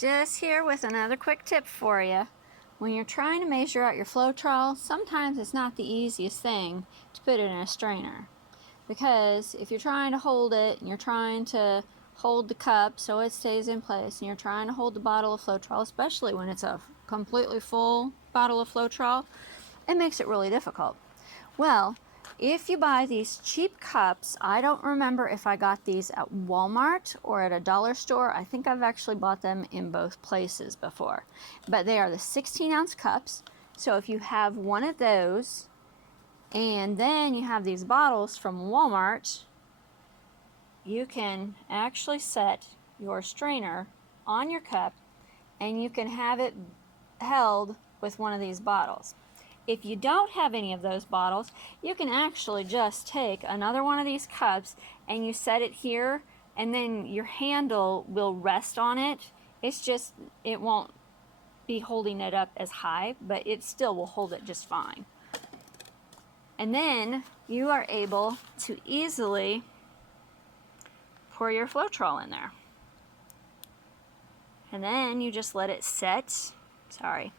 Just here with another quick tip for you. When you're trying to measure out your Floetrol, sometimes it's not the easiest thing to put it in a strainer. Because if you're trying to hold it, and you're trying to hold the cup so it stays in place, and you're trying to hold the bottle of Floetrol, especially when it's a completely full bottle of Floetrol, it makes it really difficult. Well, if you buy these cheap cups, I don't remember if I got these at Walmart or at a dollar store. I think I've actually bought them in both places before. But they are the 16-ounce cups. So if you have one of those, and then you have these bottles from Walmart, you can actually set your strainer on your cup and you can have it held with one of these bottles. If you don't have any of those bottles, you can actually just take another one of these cups and you set it here, and then your handle will rest on it. It's just, it won't be holding it up as high, but it still will hold it just fine. And then you are able to easily pour your Floetrol in there. And then you just let it set. Sorry.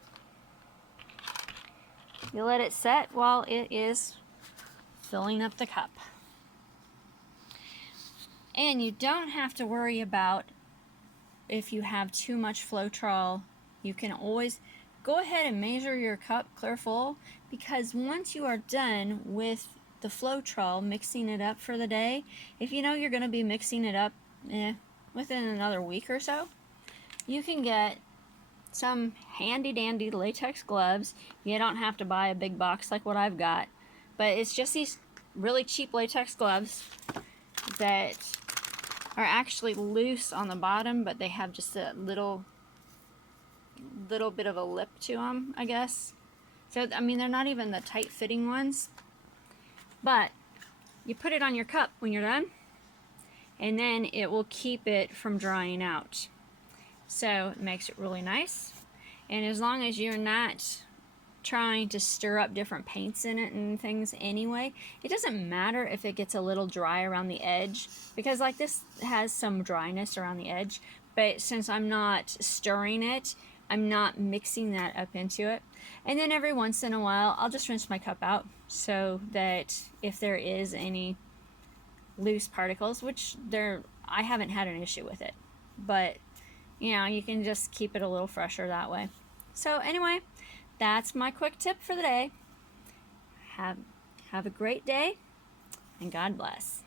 You let it set while it is filling up the cup. And you don't have to worry about if you have too much Floetrol. You can always go ahead and measure your cup clear full, because once you are done with the Floetrol, mixing it up for the day, if you know you're going to be mixing it up within another week or so, you can get some handy dandy latex gloves. You don't have to buy a big box like what I've got, but it's just these really cheap latex gloves that are actually loose on the bottom, but they have just a little bit of a lip to them, I guess. So I mean, they're not even the tight fitting ones, but you put it on your cup when you're done, and then it will keep it from drying out. So it makes it really nice. And as long as you're not trying to stir up different paints in it and things anyway, it doesn't matter if it gets a little dry around the edge, because like this has some dryness around the edge, but since I'm not stirring it, I'm not mixing that up into it. And then every once in a while, I'll just rinse my cup out so that if there is any loose particles, which I haven't had an issue with it, but you know, you can just keep it a little fresher that way. So anyway, that's my quick tip for the day. Have a great day, and God bless.